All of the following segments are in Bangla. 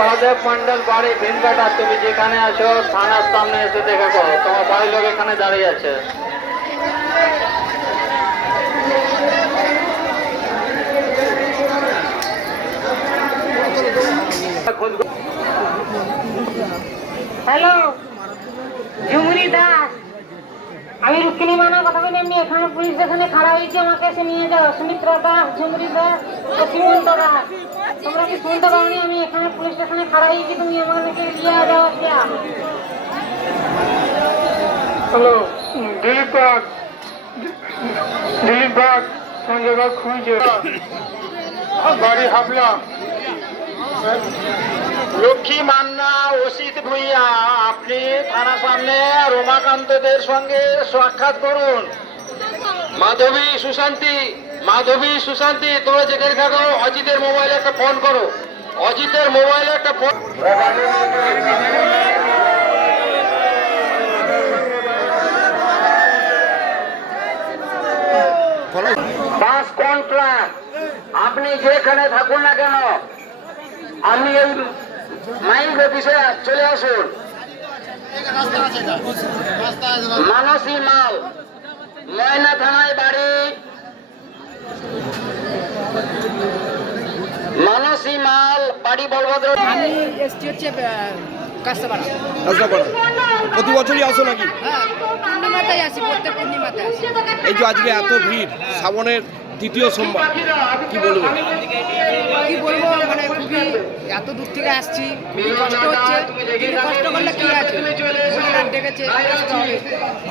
সহদেব মন্ডল বাড়ি ভিনকাটা। তুমি যেখানে আছো থানার সামনে এসে দেখা করো, তোমার বাড়ির লোক এখানে দাঁড়িয়ে আছে। হ্যালো, ঝুমুরি দাস। আমি রুক্মিণী মানা কথা বলি। এমনি এখানে পুলিশ স্টেশনে খাড়া হয়েছে, আমাকে এসে নিয়ে যাও। সুমিত্রা দাস, ঝুমুরি দাস, সীমন্ত দাস। তোমরা কি শুনতে পাওনি? আমি এখানে পুলিশ স্টেশনে খাড়া হয়েছি, তুমি আমাকে নিয়ে যাও। হ্যালো, দিলীপ বাগ, দিলীপ বাগ সঞ্জয় বাগ খুঁজছে বাড়ি হাবলা। লক্ষ্মী মান্না, অসিত ভূঁইয়া, আপনি থানার সামনে রমাকান্তদের সঙ্গে সাক্ষাৎ করুন। মাধবী সুশান্তি, মাধবী সুশান্তি, তোমরা যেখানে থাকো অজিতের মোবাইলে একটা ফোন করো। অজিতের মোবাইলে একটা ফোন। বাস কন্ট্রাক্ট, আপনি যেখানে থাকুন না কেন, আপনি এই মাইক অফিসে চলে আসুন। মানসী মাল, ময়না থানায় বাড়ি। মানসী মাল বাড়ি বলভদ্র। আমি এসছি হচ্ছে কাস্তাপাড়া। প্রতি বছরই আসো নাকি? হ্যাঁ, পূর্ণিমাতেই আসি, প্রত্যেক পূর্ণিমাতে আসি। এই যে আজকে এত ভিড়, শ্রাবণের দ্বিতীয় সোমবার, কি বলবো? কি বলবো, মানে খুবই এত দূর থেকে আসছি, খুবই কষ্ট হচ্ছে, কিন্তু কষ্ট করলে কি আছে, ভোলেনাথ ডেকেছে, কষ্ট হবে,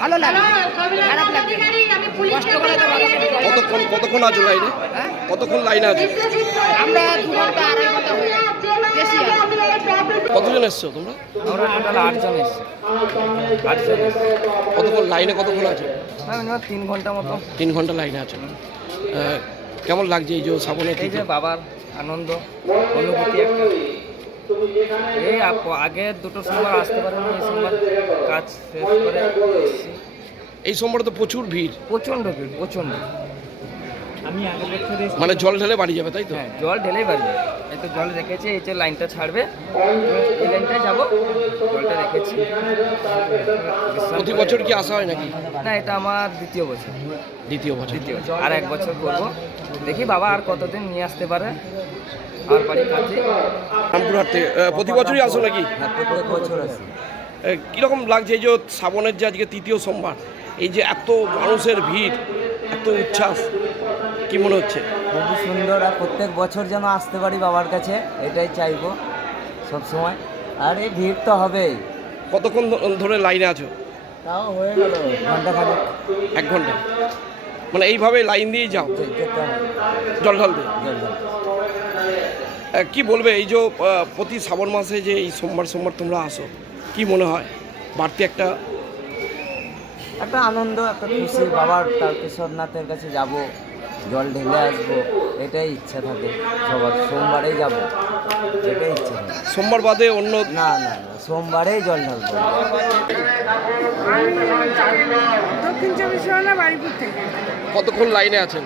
ভালো লাগে, খারাপ লাগে, কষ্ট করে তো ভালো লাগে। কতক্ষণ আছো লাইনে? হ্যাঁ, কতক্ষণ লাইনে আছো? আমরা 2 ঘন্টা 2.5 ঘন্টা হয়ে গেছে, বেশি আছে। কতজন এসছো তোমরা? আমরা টোটাল 8 জন এসছি। 8 জন। কতক্ষণ লাইনে কতক্ষণ আছো? মিনিমাম 3 ঘন্টা মতো। 3 ঘন্টা লাইনে আছো। কেমন লাগছে এই যে শ্রাবণের? এই যে বাবার আনন্দ, অনুভূতি একটা। এই আগে দুটো সোমবার আসতে পারিনি, এই সোমবার কাজ শেষ করে এসেছি। এই সোমবারে তো প্রচুর ভিড়, প্রচণ্ড ভিড়, প্রচণ্ড। আমি আগের বছর মানে জল ঢেলে বাড়ি যাবে, তাই তো? হ্যাঁ, জল ঢেলেই পারবে। এই তো জল রেখেছে, এই যে লাইনটা ছাড়বে, এই লাইনটায় যাবো, জলটা রেখেছি। প্রতি বছর কি আসা হয় নাকি? না, এটা আমার দ্বিতীয় বছর। দ্বিতীয় বছর। আর 1 বছর করবো, দেখি বাবা আর কতদিন নিয়ে আসতে পারে। আর বাড়ির কাছে রামপুরহাট থেকে প্রতি বছরই আসো নাকি? প্রত্যেক বছর আসি। কীরকম লাগছে এই যে শ্রাবণের যে আজকে তৃতীয় সোমবার, এই যে এত মানুষের ভিড়, এত উচ্ছ্বাস, কি মনে হচ্ছে? খুবই সুন্দর। আর প্রত্যেক বছর যেন আসতে পারি বাবার কাছে, এটাই চাইবো সব সময়। আর এই ভিড় তো হবেই। কতক্ষণ ধরে লাইনে আছো? তাও হয়ে গেল ঘন্টা খানেক। 1 ঘন্টা? মানে এইভাবে লাইন দিয়েই যাও যেতে হবে জল ঢালতে? জল জল। কি বলবে এই যে প্রতি শ্রাবণ মাসে যে এই সোমবার সোমবার তোমরা আসো, কি মনে হয় বাড়তি একটা আনন্দ, একটা খুশি। বাবার তারকেশ্বরনাথের কাছে যাব, জল ঢেলে আসবো, এটাই ইচ্ছা থাকে সবার। সোমবারেই যাব, এটাই ইচ্ছা থাকে। সোমবার বাদে অন্য? না না না, সোমবারেই জল ঢালবো। দক্ষিণ 24 পরগনা বাড়িপুর থেকে। কতক্ষণ লাইনে আছেন?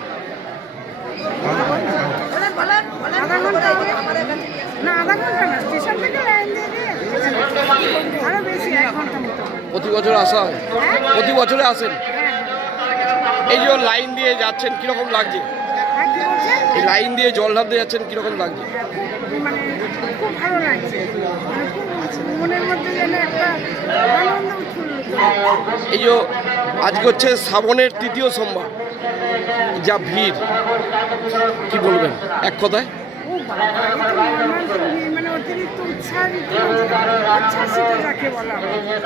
আধা ঘন্টা না, আধা ঘন্টা না, স্টেশন থেকে লাইন দিয়ে আরো বেশি, 1 ঘন্টা মতো। প্রতি বছর আসা হয়? প্রতি বছরে আসেন? এই যে লাইন দিয়ে যাচ্ছেন, কীরকম লাগছে? আর কি বলছেন? এই লাইন দিয়ে জল ঢালতে যাচ্ছেন, কীরকম লাগছে? মানে খুব ভালো লাগছে, মানে খুব মনের মধ্যে যেন একটা আনন্দ উৎফুল্ল। এই যে আজকে হচ্ছে শ্রাবণের তৃতীয় সোমবার, যা ভিড়, কি বলবেন এক কথায়? মানে অতিরিক্ত উচ্ছ্বাসিত যাকে বলা হয়।